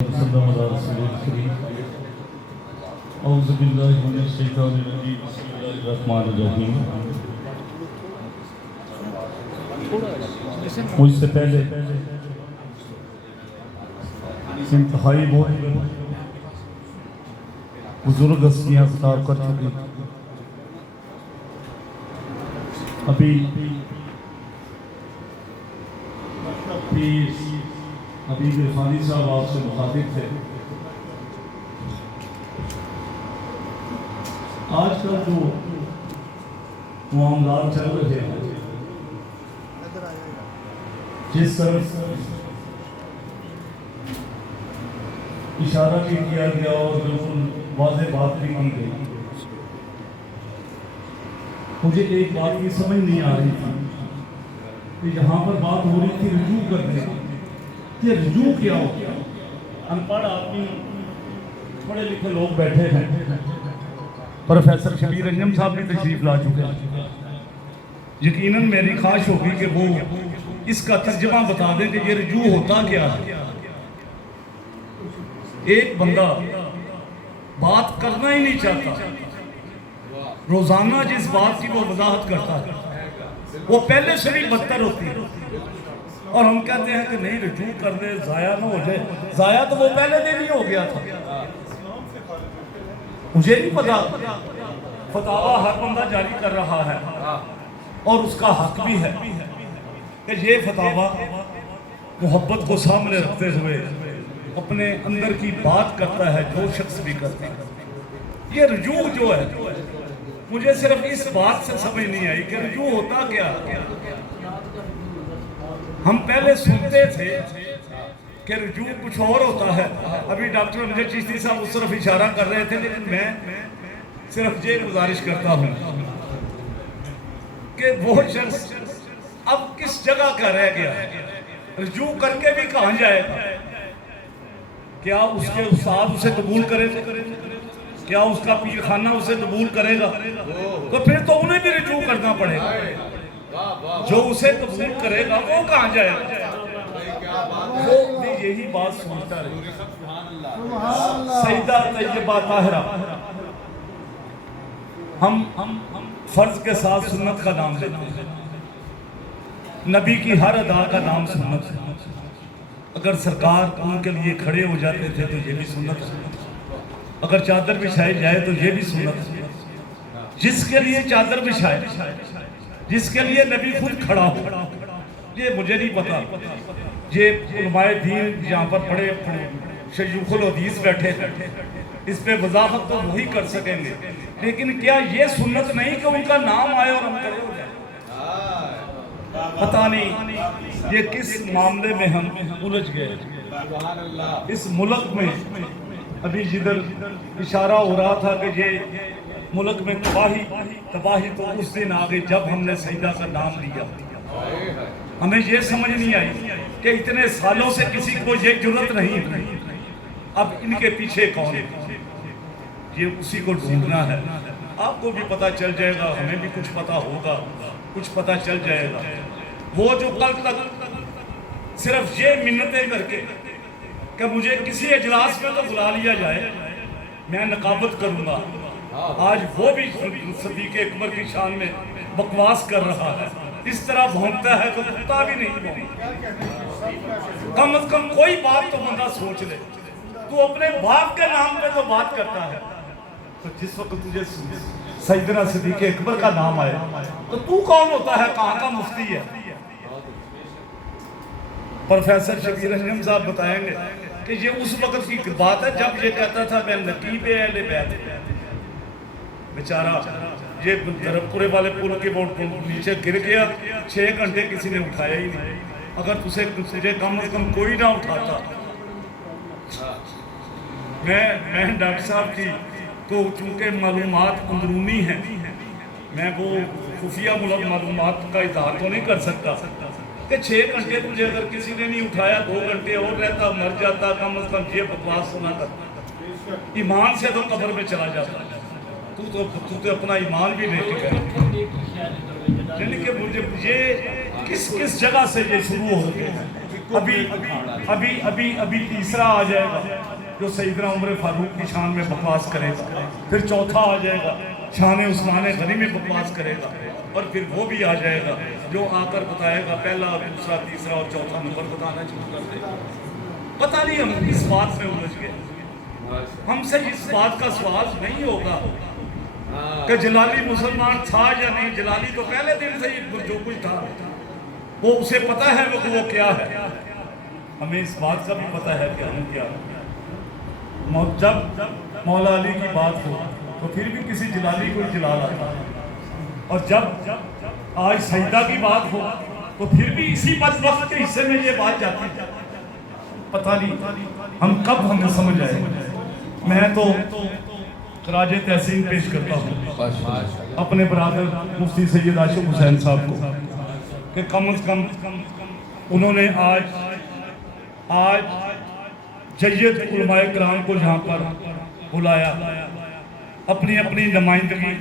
اعوذ باللہ من الشیطان الرجیم بسم اللہ الرحمن الرحیم۔ مجھ سے پہلے انتہائی بہت بزرگ ہستیاں خطاب کر چکی، ابھی حبیب عرفانی صاحب آپ سے مخاطب تھے۔ آج کل جو معاملات چل رہے ہیں، جس طرح اشارہ بھی کیا گیا اور بالکل واضح بات بھی کی گئی، مجھے ایک بات کی سمجھ نہیں آ رہی تھی کہ یہاں پر بات ہو رہی تھی رجوع کرنے کی، کہ رجوع کیا ہو گیا؟ ان پڑھ آدمی، پڑھے لکھے لوگ بیٹھے ہیں، پروفیسر شبیر انجم صاحب بھی تشریف لا چکے ہیں، یقیناً میری خواہش ہوگی کہ وہ اس کا ترجمہ بتا دیں کہ یہ رجوع ہوتا کیا ہے۔ ایک بندہ بات کرنا ہی نہیں چاہتا، روزانہ جس بات کی وہ وضاحت کرتا ہے وہ پہلے سے بھی بدتر ہوتی ہے، اور ہم کہتے ہیں کہ نہیں رجوع کر دے، ضائع نہ ہو جائے۔ ضائع تو وہ پہلے دن ہی ہو گیا تھا۔ مجھے نہیں پتا، فتاویٰ ہر بندہ جاری کر رہا ہے اور اس کا حق بھی ہے کہ یہ فتاویٰ محبت کو سامنے رکھتے ہوئے اپنے اندر کی بات کرتا ہے، جو شخص بھی کرتا ہے۔ یہ رجوع جو ہے، مجھے صرف اس بات سے سمجھ نہیں آئی کہ رجوع ہوتا کیا۔ ہم پہلے سنتے تھے کہ رجوع کچھ اور ہوتا ہے، ابھی ڈاکٹر امجد چشتی صاحب اس طرف اشارہ کر رہے تھے، لیکن میں صرف یہ گزارش کرتا ہوں کہ وہ شخص اب کس جگہ کا رہ گیا، رجوع کر کے بھی کہاں جائے گا؟ کیا اس کے استاد اسے قبول کرے گا؟ کیا اس کا پیر خانہ اسے قبول کرے گا؟ تو پھر تو انہیں بھی رجوع کرنا پڑے گا۔ جو اسے قبول کرے گا وہ کہاں جائے گا؟ وہ بھی یہی بات سمجھتا رہے۔ سیدہ طیبہ طاہرہ، ہم فرض کے ساتھ سنت کا نام لیتے ہیں، نبی کی ہر ادا کا نام سنت ہے۔ اگر سرکار ان کے لیے کھڑے ہو جاتے تھے تو یہ بھی سنت ہے، اگر چادر بچھائی جائے تو یہ بھی سنت ہے۔ جس کے لیے چادر بچھائے، جس کے لیے نبی خود کھڑا ہو، یہ مجھے نہیں پتا، یہ علماء دین یہاں پر پڑے شیوخ الحدیث بیٹھے ہیں، اس پہ وضاحت تو وہی کر سکیں گے، لیکن کیا یہ سنت نہیں کہ ان کا نام آئے اور ہم کھڑے ہو جائیں؟ پتہ نہیں یہ کس معاملے میں ہم الجھ گئے۔ اس ملک میں ابھی جدھر اشارہ ہو رہا تھا کہ یہ ملک میں تباہی تو اس دن آ گئی جب ہم نے سیدہ کا نام لیا۔ ہمیں یہ سمجھ نہیں آئی کہ اتنے سالوں سے کسی کو یہ جرأت نہیں، اب ان کے پیچھے کون ہے؟ یہ اسی کو ڈھونڈنا ہے۔ آپ کو بھی پتہ چل جائے گا، ہمیں بھی کچھ پتہ ہوگا، کچھ پتہ چل جائے گا۔ وہ جو کل تک صرف یہ منتیں کر کے کہ مجھے کسی اجلاس میں تو بلا لیا جائے، میں نقابت کروں گا، آج وہ بھی صدیق اکبر کی شان میں بکواس کر رہا ہے۔ اس طرح بھونکتا ہے تو کتا بھی نہیں بھونکتا۔ کم از کم کوئی بات تو بندہ سوچ لے، تو اپنے باپ کے نام پہ تو بات کرتا ہے، تو جس وقت تجھے سیدنا صدیق اکبر کا نام آئے تو تو کون ہوتا ہے؟ کہاں کا مفتی ہے؟ پروفیسر شبیر انجم صاحب بتائیں گے کہ یہ اس وقت کی بات ہے جب یہ کہتا تھا میں نقیب اہل بیت۔ بیچارہ یہ دربپورے والے پل کے نیچے گر گیا، 6 گھنٹے کسی نے اٹھایا ہی نہیں۔ اگر تجھے کم از کم کوئی نہ اٹھاتا۔ میں ڈاکٹر صاحب کی تو چونکہ معلومات اندرونی ہیں، میں وہ خفیہ معلومات کا اظہار تو نہیں کر سکتا کہ 6 گھنٹے تجھے اگر کسی نے نہیں اٹھایا، 2 گھنٹے اور رہتا، مر جاتا، کم از کم یہ بکواس سنا کرتا، ایمان سے تو قبر میں چلا جاتا۔ تو اپنا ایمان بھی نہیں ٹکا، یعنی کہ مجھے یہ کس جگہ سے یہ شروع ہو گیا ہے؟ ابھی تیسرا آ جائے گا جو سیدنا عمر فاروق کی شان میں بکواس کرے گا، پھر چوتھا آ جائے گا شان عثمان غنی میں بکواس کرے گا، اور پھر وہ بھی آ جائے گا جو آ کر بتائے گا پہلا دوسرا تیسرا اور چوتھا نمبر بتانا شروع کر دے گا۔ پتہ نہیں ہم اس بات میں الجھ گئے، ہم سے اس بات کا سوال نہیں ہوگا کہ جلالی مسلمان تھا یا نہیں، جلالی تو پہلے دن سے ہی جو کچھ تھا وہ اسے پتہ ہے وہ کیا ہے، ہمیں اس بات کا بھی پتہ ہے کہ ہم کیا ہے۔ جب مولا علی کی بات ہو تو پھر بھی کسی جلالی کو جلال آتا ہے، اور جب آج سیدہ کی بات ہو تو پھر بھی اسی بدبخت کے حصے میں یہ بات جاتی ہے۔ پتہ نہیں ہم کب ہمیں سمجھ آئے۔ میں تو خراج تحسین پیش کرتا ہوں اپنے برادر مفتی سید عاشق حسین صاحب کو کہ کم از کم انہوں نے آج جید علماء کرام کو یہاں پر بلایا، اپنی نمائندگی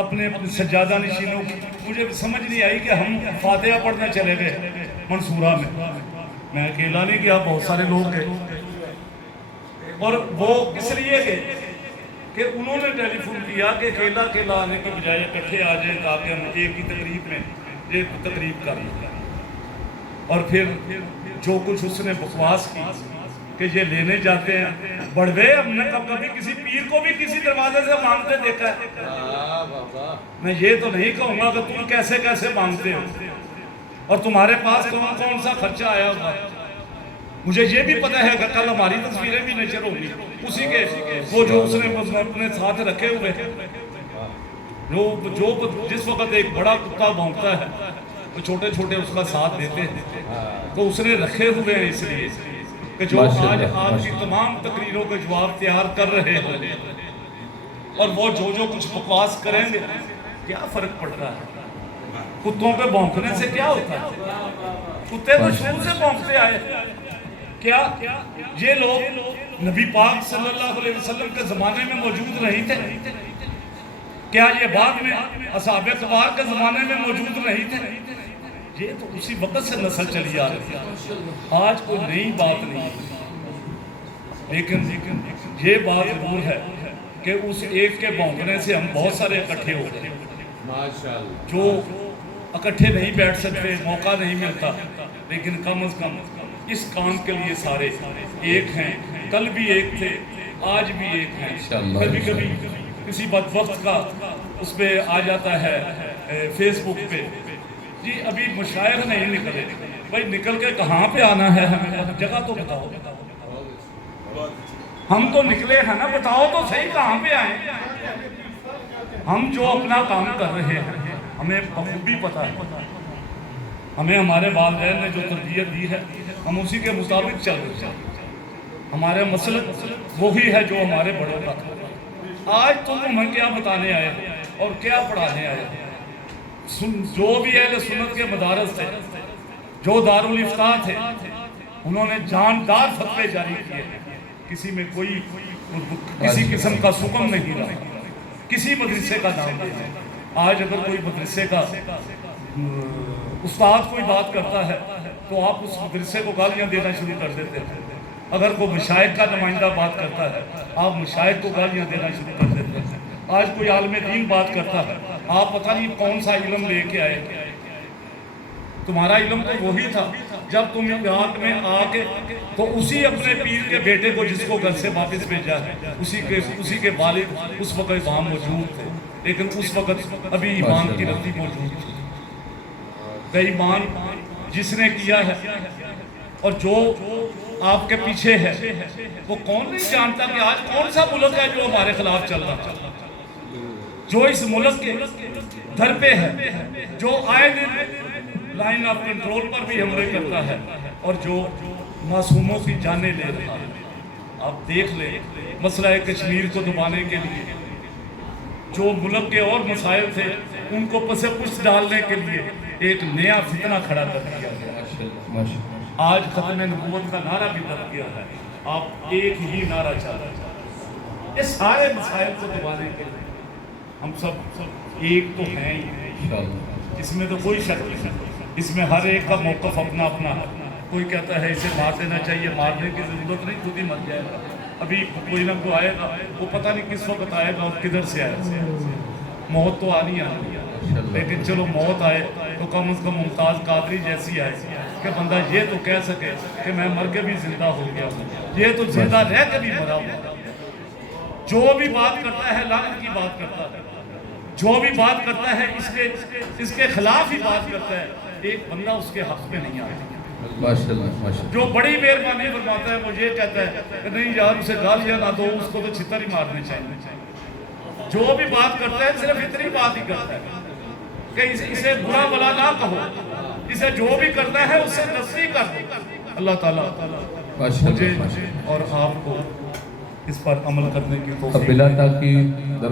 اپنے سجادہ نشینوں کی، مجھے سمجھ نہیں آئی کہ ہم فاتحہ پڑھنے چلے گئے منصورہ میں اکیلا نہیں گیا، بہت سارے لوگ گئے، اور وہ اس لیے گئے کہ انہوں نے ٹیلی فون کیا کہ اکیلا آنے کی بجائے اکٹھے آ جائیں تاکہ ہم ایک ہی تقریب میں ایک تقریب کر لیں، اور پھر جو کچھ اس نے بکواس کی کہ یہ لینے جاتے ہیں بڑھوے، ہم نے کبھی کسی پیر کو بھی کسی دروازے سے مانگتے دیکھا ہے؟ میں یہ تو نہیں کہوں گا کہ تم کیسے مانگتے ہو اور تمہارے پاس کون سا خرچہ آیا ہوگا۔ مجھے یہ بھی پتہ ہے کہ کل ہماری تصویریں بھی نشر ہوگی اسی کے، وہ جو اس نے اپنے ساتھ رکھے ہوئے جو جس وقت ایک بڑا کتا بھونکتا ہے وہ چھوٹے اس کا ساتھ دیتے ہیں، تو اس نے رکھے ہوئے ہیں اس لیے کہ جو آج آپ کی تمام تقریروں کے جواب تیار کر رہے ہیں، اور وہ جو کچھ بکواس کریں گے کیا فرق پڑتا ہے؟ کتوں پہ بھونکنے سے کیا ہوتا ہے؟ کتے تو شروع سے بھونکتے آئے، کیا یہ لوگ نبی پاک صلی اللہ علیہ وسلم کے زمانے میں موجود نہیں تھے؟ کیا یہ بعد میں اصحاب کبار کے زمانے میں موجود نہیں تھے؟ یہ تو اسی وقت سے نسل چلی آ رہی ہے، آج کوئی نئی بات نہیں، لیکن یہ بات ضرور ہے کہ اس ایک کے بھونکنے سے ہم بہت سارے اکٹھے ہو گئے، جو اکٹھے نہیں بیٹھ سکتے، موقع نہیں ملتا، لیکن کم از کم اس کام کے لیے سارے ایک ہیں، کل بھی ایک تھے، آج بھی ایک ہیں۔ کبھی کسی بدبخت کا اس پہ آ جاتا ہے فیس بک پہ، جی ابھی مشائخ نہیں نکلے، بھائی نکل کے کہاں پہ آنا ہے، ہمیں جگہ تو بتاؤ، ہم تو نکلے ہیں نا، بتاؤ تو صحیح کہاں پہ آئیں۔ ہم جو اپنا کام کر رہے ہیں ہمیں بخوبی پتہ ہے، ہمیں ہمارے والدین نے جو تربیت دی ہے ہم اسی کے مطابق چل رہے ہیں، ہمارے مسلک وہی ہے جو ہمارے بڑوں کا تھا۔ آج تم ہمیں کیا بتانے آئے اور کیا پڑھانے آئے؟ جو بھی اہل سنت کے مدارس تھے، جو دارالافتاء تھے، انہوں نے جاندار فتوے جاری کیے، کسی میں کوئی کسی قسم کا سکم نہیں رہا، کسی مدرسے کا نام نہیں۔ آج اگر کوئی مدرسے کا استاد کوئی بات کرتا ہے تو آپ اس مدرسے کو گالیاں دینا شروع کر دیتے ہیں، اگر کوئی مشائخ کا نمائندہ بات کرتا ہے آپ مشائخ کو گالیاں دینا شروع کر دیتے ہیں۔ آج کوئی عالم دین بات کرتا ہے آپ پتہ نہیں کون سا علم لے کے آئے، تمہارا علم تو وہی تھا جب تم یاد میں آ کے تو اسی اپنے پیر کے بیٹے کو جس کو گھر سے واپس بھیجا ہے اسی کے والد اس وقت وہاں موجود تھے، لیکن اس وقت ابھی ایمان کی رتی موجود تھی۔ کہ ایمان جس نے کیا ہے اور جو آپ کے پیچھے ہے وہ کون نہیں جانتا کہ آج کون سا ملک ہے جو ہمارے خلاف چل رہا، جو اس ملک کے در پہ ہے، جو آئے دن لائن آف کنٹرول پر بھی حملے کرتا ہے اور جو معصوموں کی جانیں لے رہا ہے۔ آپ دیکھ لیں مسئلہ کشمیر کو دبانے کے لیے جو ملک کے اور مسائل تھے ان کو پس پشت ڈالنے کے لیے ایک نیا فتنہ کھڑا کر دیا گیا۔ آج ختم نبوت کا نعرہ بھی در کیا ہے، آپ ایک ہی نعرہ چل رہا ہے۔ یہ سارے مسائل کو دبانے کے لیے ہم سب ایک تو ہیں ہی، اس میں تو کوئی شک نہیں، اس میں ہر ایک کا موقف اپنا اپنا ہے، کوئی کہتا ہے اسے مار دینا چاہیے، مارنے کی ضرورت نہیں، خود ہی مر جائے گا. ابھی کوئی نہ کوئی آئے گا، وہ پتہ نہیں کس وقت آئے گا اور کدھر سے آئے گا. موت تو آنی آنی ہے، لیکن چلو موت آئے تو کم از کم ممتاز قادری جیسی آئے کہ بندہ یہ تو کہہ سکے کہ میں مر کے بھی زندہ ہو گیا ہوں، یہ تو زندہ رہ کے بھی مرا ہوں. جو بھی بات کرتا ہے لعنت کی بات کرتا ہے، جو بھی بات کرتا ہے اس کے خلاف ہی بات کرتا ہے. ایک بندہ اس کے حق میں نہیں آتا. جو بڑی مہربانی فرماتا ہے وہ یہ کہتا ہے کہ نہیں یار اسے گالیاں نہ دو، اس کو تو چھتر ہی مارنے چاہیے. جو بھی بات کرتا ہے صرف اتنی بات ہی کرتا ہے کہ اسے برا بلا نہ کہو، اسے جو بھی کرتا ہے اس سے تصدیق کر دو. اللہ تعالیٰ مجھے اور آپ کو اس پر عمل کرنے کی توفیق. بلا تاکید